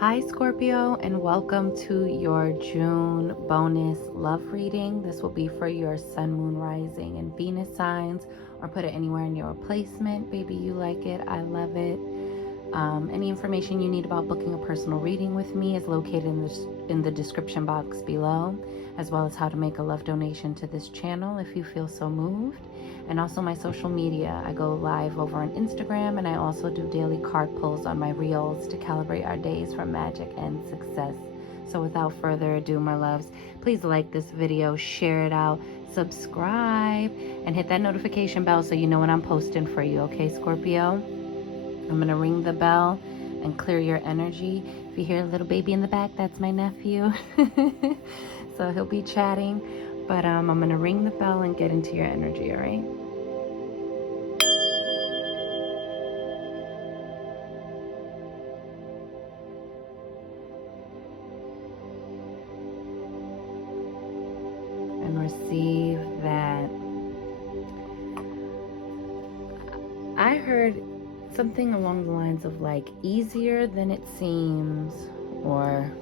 Hi Scorpio, and welcome to your June bonus love reading. This will be for your sun, moon, rising, and Venus signs, or put it anywhere in your placement. Baby, you like it, I love it. Any information you need about booking a personal reading with me is located in the description box below, as well as how to make a love donation to this channel if you feel so moved. And also my social media. I go live over on Instagram, and I also do daily card pulls on my reels to calibrate our days for magic and success. So without further ado, my loves, please like this video, share it out, subscribe, and hit that notification bell so you know when I'm posting for you, okay, Scorpio? I'm going to ring the bell and clear your energy. If you hear a little baby in the back, that's my nephew. So he'll be chatting. But I'm going to ring the bell and get into your energy, all right? And receive that. I heard something along the lines of like easier than it seems, or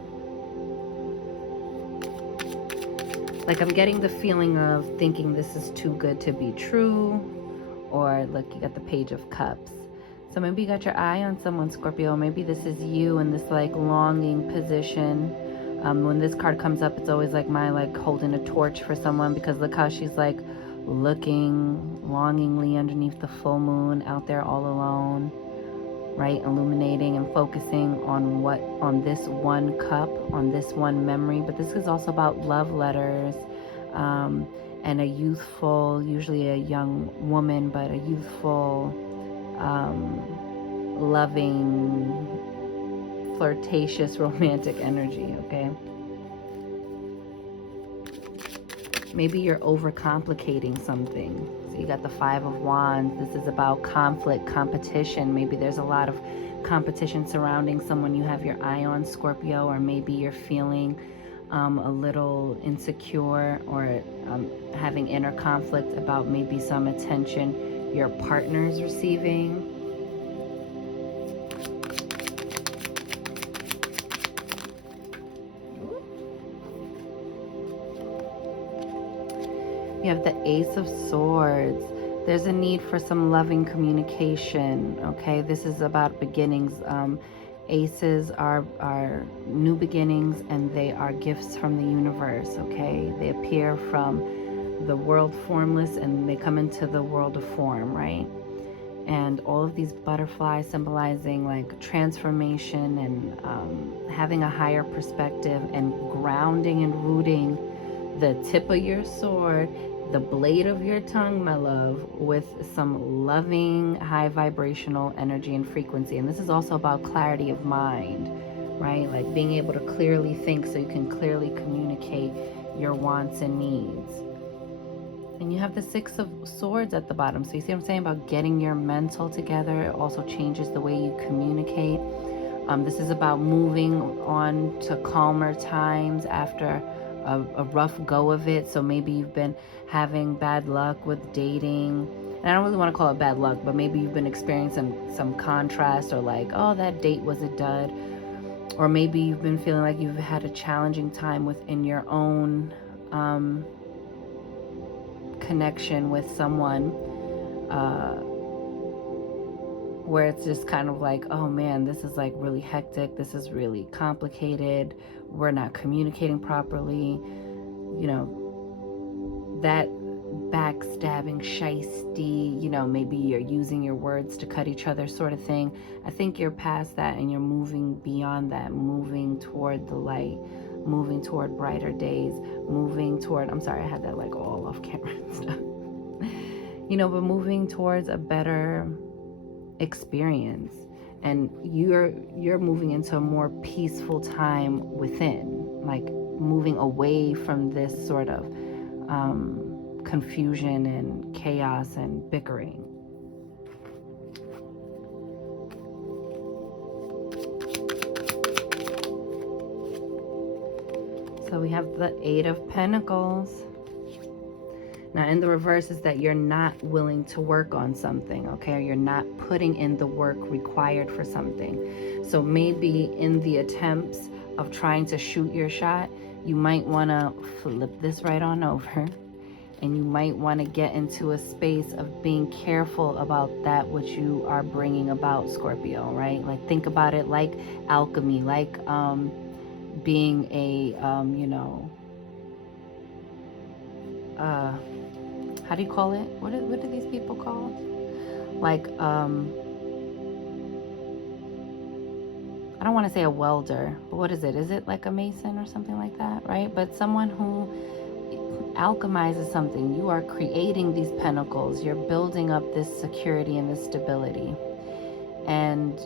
like I'm getting the feeling of thinking this is too good to be true, or look, you got the Page of Cups. So maybe you got your eye on someone, Scorpio. Maybe this is you in this like longing position. When this card comes up, it's always like my like holding a torch for someone, because look how she's like looking longingly underneath the full moon out there all alone, right? Illuminating and focusing on this one cup, on this one memory. But this is also about love letters, and a youthful, usually a young woman, but a youthful, loving, flirtatious, romantic energy, okay? Maybe you're overcomplicating something. So you got the Five of Wands. This is about conflict, competition. Maybe there's a lot of competition surrounding someone you have your eye on, Scorpio, or maybe you're feeling a little insecure, or having inner conflict about maybe some attention your partner's receiving. You have the Ace of Swords. There's a need for some loving communication, okay? This is about beginnings. Aces are new beginnings, and they are gifts from the universe, okay? They appear from the world formless, and they come into the world of form, right? And all of these butterflies symbolizing like transformation and having a higher perspective, and grounding and rooting the tip of your sword, the blade of your tongue, my love, with some loving, high vibrational energy and frequency. And this is also about clarity of mind, right? Like being able to clearly think so you can clearly communicate your wants and needs. And you have the Six of Swords at the bottom. So you see what I'm saying about getting your mental together. It also changes the way you communicate. This is about moving on to calmer times after a rough go of it. So maybe you've been having bad luck with dating, and I don't really want to call it bad luck, but maybe you've been experiencing some contrast, or like, oh, that date was a dud. Or maybe you've been feeling like you've had a challenging time within your own connection with someone, where it's just kind of like, oh man, this is like really hectic, this is really complicated, we're not communicating properly, you know, that backstabbing, shysty, you know, maybe you're using your words to cut each other sort of thing. I think you're past that, and you're moving beyond that, moving toward the light, moving toward brighter days, moving toward, I'm sorry, I had that like all off camera and stuff, you know, but moving towards a better experience. And you're moving into a more peaceful time within, like moving away from this sort of confusion and chaos and bickering. So we have the Eight of Pentacles. Now in the reverse is that you're not willing to work on something, okay? Or you're not putting in the work required for something. So maybe in the attempts of trying to shoot your shot, you might want to flip this right on over, and you might want to get into a space of being careful about that which you are bringing about, Scorpio, right? Like, think about it like alchemy, like being a how do you call it? What are these people called? Like I don't want to say a welder, but what is it? Is it like a mason or something like that, right? But someone who alchemizes something. You are creating these pentacles. You're building up this security and this stability. And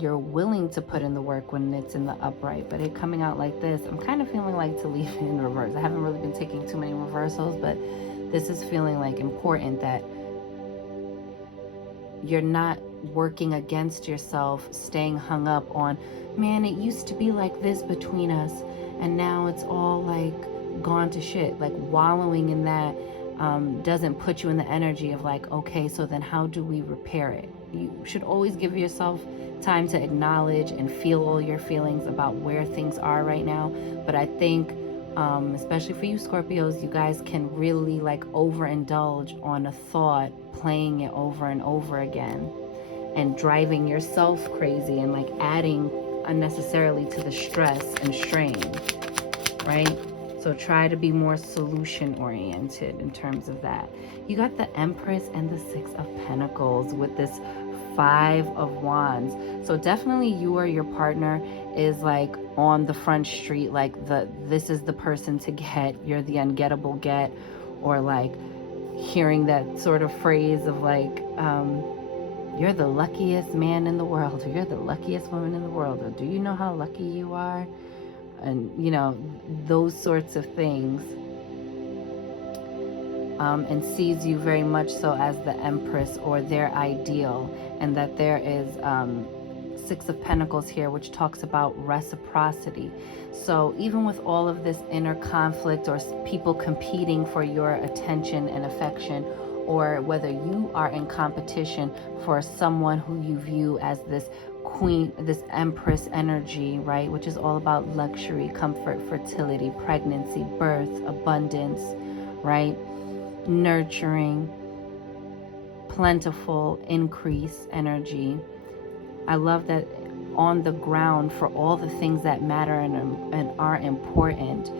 you're willing to put in the work when it's in the upright. But it coming out like this, I'm kind of feeling like to leave it in reverse. I haven't really been taking too many reversals, but this is feeling like important that you're not working against yourself, staying hung up on, man, it used to be like this between us, and now it's all like gone to shit. Like, wallowing in that doesn't put you in the energy of like, okay, so then how do we repair it? You should always give yourself time to acknowledge and feel all your feelings about where things are right now. But I think especially for you Scorpios, you guys can really like overindulge on a thought, playing it over and over again and driving yourself crazy and like adding unnecessarily to the stress and strain, right? So try to be more solution oriented in terms of that. You got the Empress and the Six of Pentacles with this Five of Wands. So definitely you or your partner is like on the front street, like this is the person to get, you're the ungettable get, or like hearing that sort of phrase of like, you're the luckiest man in the world, or you're the luckiest woman in the world, or do you know how lucky you are? And you know, those sorts of things. And sees you very much so as the Empress or their ideal, and that there is Six of Pentacles here, which talks about reciprocity. So even with all of this inner conflict or people competing for your attention and affection, or whether you are in competition for someone who you view as this queen, this Empress energy, right, which is all about luxury, comfort, fertility, pregnancy, birth, abundance, right, nurturing, plentiful, increase energy. I love that on the ground, for all the things that matter and are important,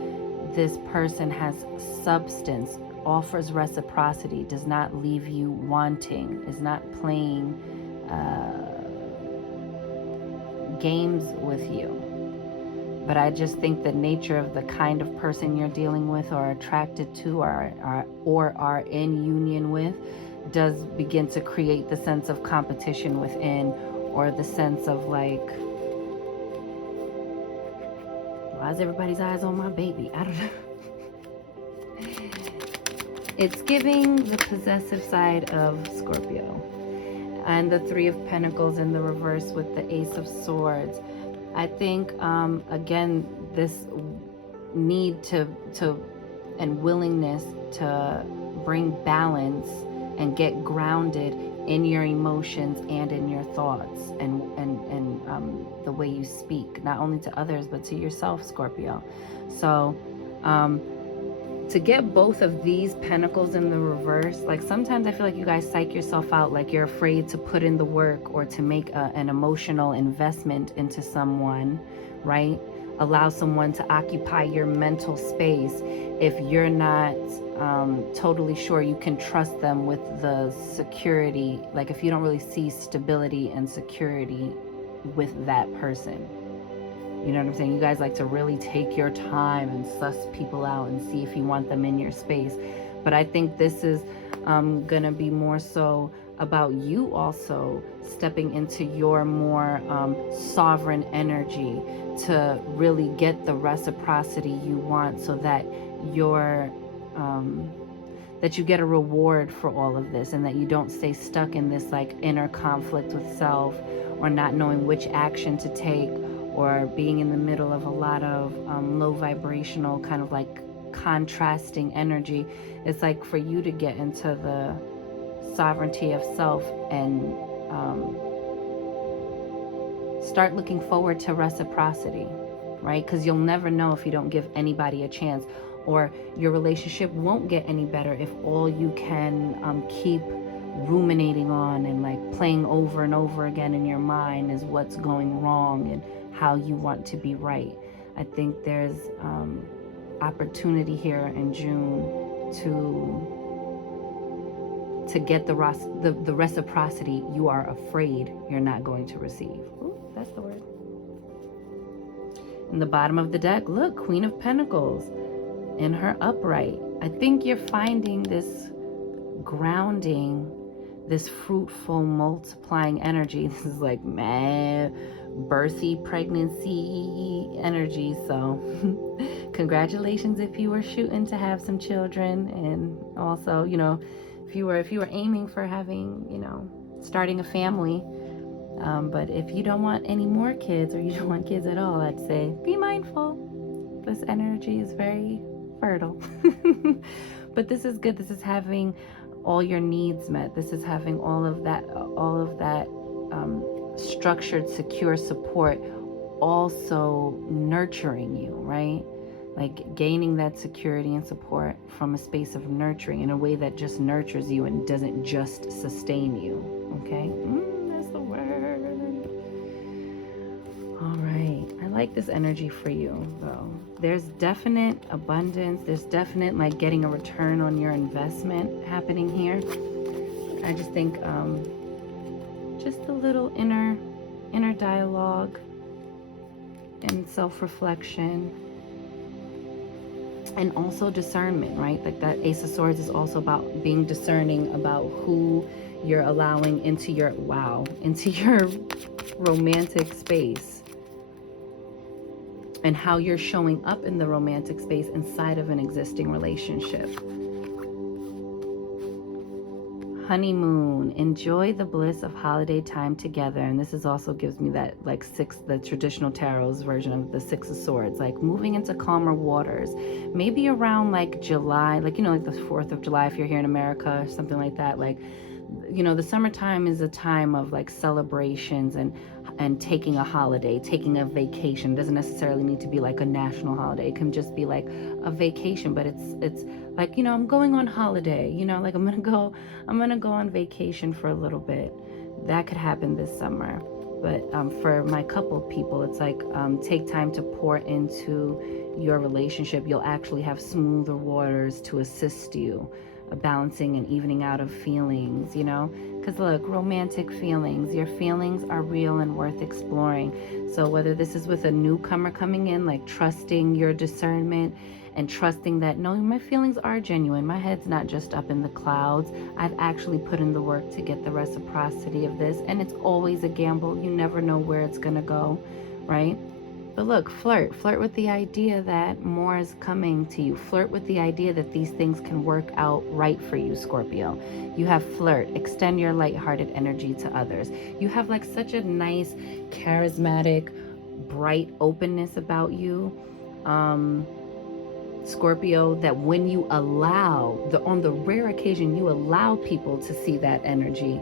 this person has substance, offers reciprocity, does not leave you wanting, is not playing games with you. But I just think the nature of the kind of person you're dealing with or attracted to or are in union with does begin to create the sense of competition within, or the sense of like, why is everybody's eyes on my baby? I don't know. It's giving the possessive side of Scorpio. And the Three of Pentacles in the reverse with the Ace of Swords. I think, again, this need to and willingness to bring balance and get grounded in your emotions and in your thoughts and the way you speak, not only to others, but to yourself, Scorpio. So, to get both of these pentacles in the reverse, like sometimes I feel like you guys psych yourself out, like you're afraid to put in the work or to make an emotional investment into someone, right? Allow someone to occupy your mental space if you're not totally sure you can trust them with the security, like if you don't really see stability and security with that person. You know what I'm saying? You guys like to really take your time and suss people out and see if you want them in your space. But I think this is gonna be more so about you also stepping into your more sovereign energy to really get the reciprocity you want, so that you're that you get a reward for all of this, and that you don't stay stuck in this like inner conflict with self, or not knowing which action to take, or being in the middle of a lot of low vibrational kind of like contrasting energy. It's like for you to get into the sovereignty of self and Start looking forward to reciprocity, right? Because you'll never know if you don't give anybody a chance, or your relationship won't get any better if all you can keep ruminating on and like playing over and over again in your mind is what's going wrong and how you want to be right. I think there's opportunity here in June to get the reciprocity you are afraid you're not going to receive. Ooh, that's the word. In the bottom of the deck, look, Queen of Pentacles in her upright. I think you're finding this grounding, this fruitful, multiplying energy. This is like mad, birthy, pregnancy energy. So congratulations if you were shooting to have some children, and also, you know, if you were aiming for having, you know, starting a family. But if you don't want any more kids, or you don't want kids at all, I'd say be mindful. This energy is very fertile. But this is good. This is having all your needs met. This is having all of that structured, secure support, also nurturing you, right? Like gaining that security and support from a space of nurturing in a way that just nurtures you and doesn't just sustain you. Okay, that's the word. All right, I like this energy for you though. There's definite abundance. There's definite like getting a return on your investment happening here. I just think just a little inner dialogue and self-reflection, and also discernment, right? Like that Ace of Swords is also about being discerning about who you're allowing into your romantic space, and how you're showing up in the romantic space inside of an existing relationship. Honeymoon, enjoy the bliss of holiday time together. And this is also gives me that like the traditional tarot's version of the Six of Swords, like moving into calmer waters, maybe around like July, like, you know, like the 4th of July if you're here in America, or something like that. Like, you know, the summertime is a time of like celebrations and taking a holiday, taking a vacation. It doesn't necessarily need to be like a national holiday. It can just be like a vacation, but it's like, you know, I'm going on holiday, you know, like I'm gonna go on vacation for a little bit. That could happen this summer. But for my couple people, it's like take time to pour into your relationship. You'll actually have smoother waters to assist you, a balancing and evening out of feelings, you know? Because look, romantic feelings, your feelings are real and worth exploring. So whether this is with a newcomer coming in, like trusting your discernment and trusting that, no, my feelings are genuine. My head's not just up in the clouds. I've actually put in the work to get the reciprocity of this. And it's always a gamble. You never know where it's going to go, right? But look, flirt with the idea that more is coming to you. Flirt with the idea that these things can work out right for you, Scorpio. You have flirt. Extend your lighthearted energy to others. You have like such a nice, charismatic, bright openness about you, Scorpio, that when you allow, on the rare occasion you allow people to see that energy,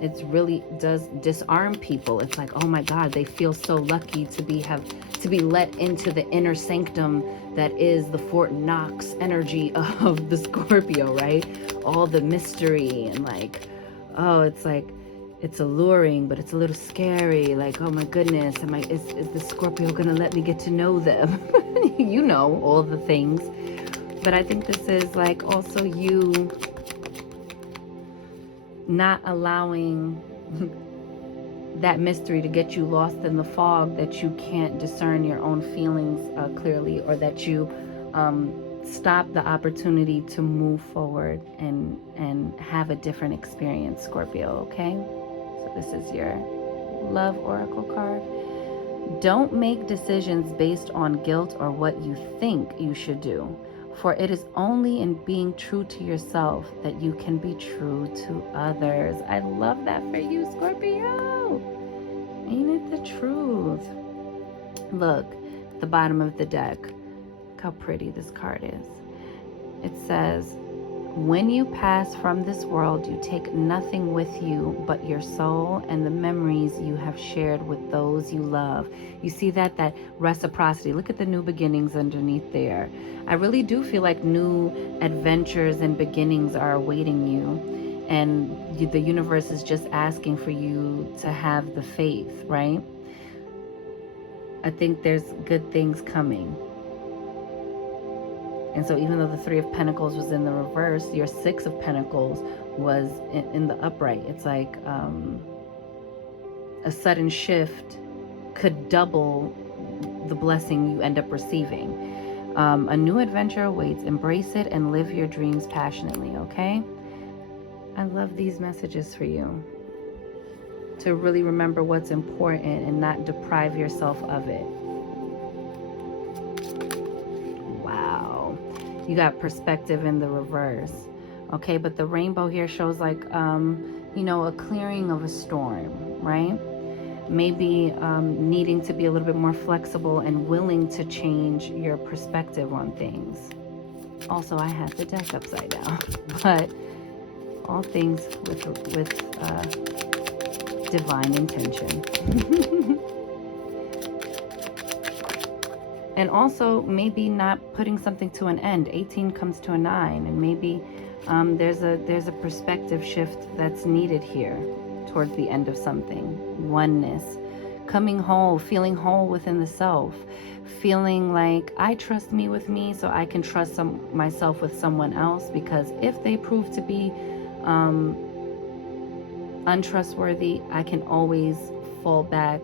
it really does disarm people. It's like, oh my God, they feel so lucky to be let into the inner sanctum that is the Fort Knox energy of the Scorpio, right? All the mystery and like, oh, it's like, it's alluring, but it's a little scary. Like, oh my goodness, is the Scorpio gonna let me get to know them? You know, all the things. But I think this is like also you not allowing that mystery to get you lost in the fog, that you can't discern your own feelings clearly, or that you stop the opportunity to move forward and have a different experience, Scorpio, okay? So this is your love oracle card. Don't make decisions based on guilt or what you think you should do, for it is only in being true to yourself that you can be true to others. I love that for you, Scorpio. Ain't it the truth? Look, the bottom of the deck. Look how pretty this card is. It says, When you pass from this world, you take nothing with you but your soul and the memories you have shared with those you love. You see that reciprocity. Look at the new beginnings underneath there. I really do feel like new adventures and beginnings are awaiting you. And the universe is just asking for you to have the faith, right? I think there's good things coming. And so even though the Three of Pentacles was in the reverse, your Six of Pentacles was in the upright. It's like a sudden shift could double the blessing you end up receiving. A new adventure awaits. Embrace it and live your dreams passionately, okay? I love these messages for you. To really remember what's important and not deprive yourself of it. You got perspective in the reverse. Okay, but the rainbow here shows like, you know, a clearing of a storm, right? Maybe needing to be a little bit more flexible and willing to change your perspective on things. Also, I had the deck upside down, but all things with divine intention. And also maybe not putting something to an end. 18 comes to a 9, and maybe there's a perspective shift that's needed here towards the end of something. Oneness, coming whole, feeling whole within the self, feeling like I trust me with me so I can trust myself with someone else, because if they prove to be untrustworthy, I can always fall back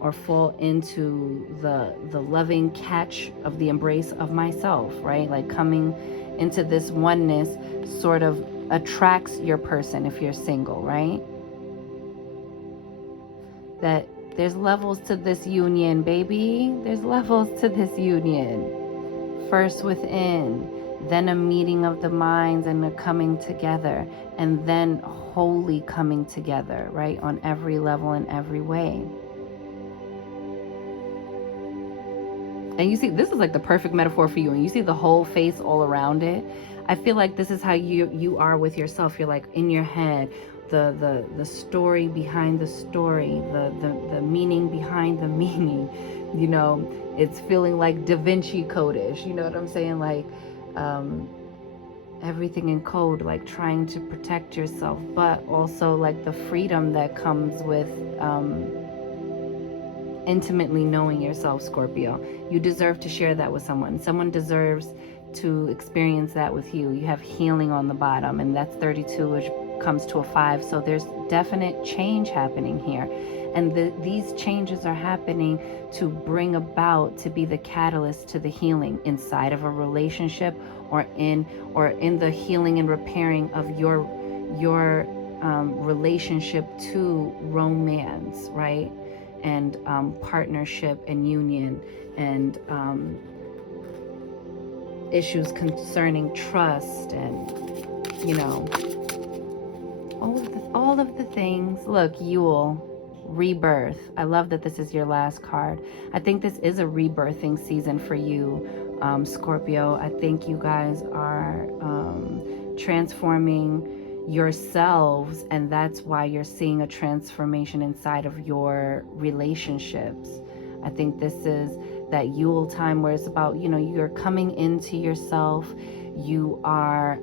or fall into the loving catch of the embrace of myself, right? Like coming into this oneness sort of attracts your person if you're single, right? That there's levels to this union, baby. There's levels to this union. First within, then a meeting of the minds and a coming together, and then wholly coming together, right? On every level and every way. And you see, this is like the perfect metaphor for you. And you see the whole face all around it. I feel like this is how you are with yourself. You're like in your head, the story behind the story, the meaning behind the meaning. You know, it's feeling like Da Vinci Code-ish. You know what I'm saying? Like everything in code, like trying to protect yourself, but also like the freedom that comes with intimately knowing yourself, Scorpio. You deserve to share that with someone. Someone deserves to experience that with you. You have healing on the bottom, and that's 32, which comes to a 5. So there's definite change happening here. And these changes are happening to bring about, to be the catalyst to the healing inside of a relationship, or in the healing and repairing of your relationship to romance, right? And partnership and union, and issues concerning trust, and you know, all of the things. Look, Yule, rebirth. I love that this is your last card. I think this is a rebirthing season for you, Scorpio. I think you guys are transforming yourselves, and that's why you're seeing a transformation inside of your relationships. I think this is that Yule time where it's about, you know, you're coming into yourself. You are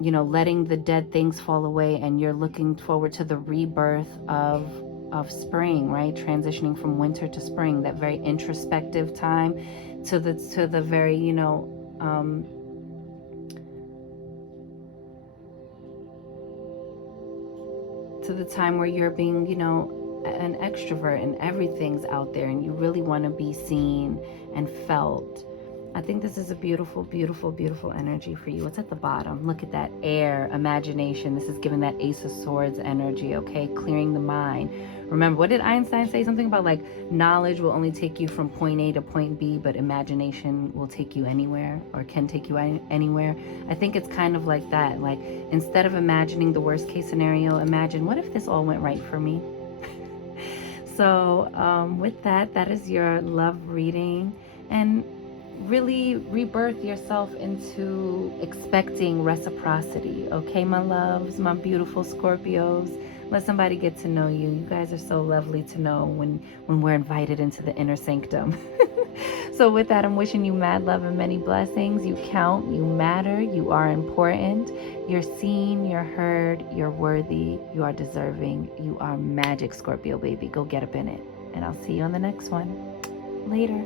you know, letting the dead things fall away, and you're looking forward to the rebirth of spring, right? Transitioning from winter to spring, that very introspective time, to the very, you know, to the time where you're being, you know, an extrovert, and everything's out there, and you really want to be seen and felt. I think this is a beautiful, beautiful, beautiful energy for you. What's at the bottom? Look at that air, imagination. This is giving that Ace of Swords energy, okay? Clearing the mind. Remember, what did Einstein say? Something about like knowledge will only take you from point A to point B, but imagination will take you anywhere, or can take you anywhere. I think it's kind of like that. Like, instead of imagining the worst case scenario, imagine, what if this all went right for me? So with that is your love reading. And really rebirth yourself into expecting reciprocity. Okay, my loves, my beautiful Scorpios. Let somebody get to know you. You guys are so lovely to know when we're invited into the inner sanctum. So with that, I'm wishing you mad love and many blessings. You count, you matter, you are important. You're seen, you're heard, you're worthy, you are deserving. You are magic, Scorpio baby. Go get up in it. And I'll see you on the next one. Later.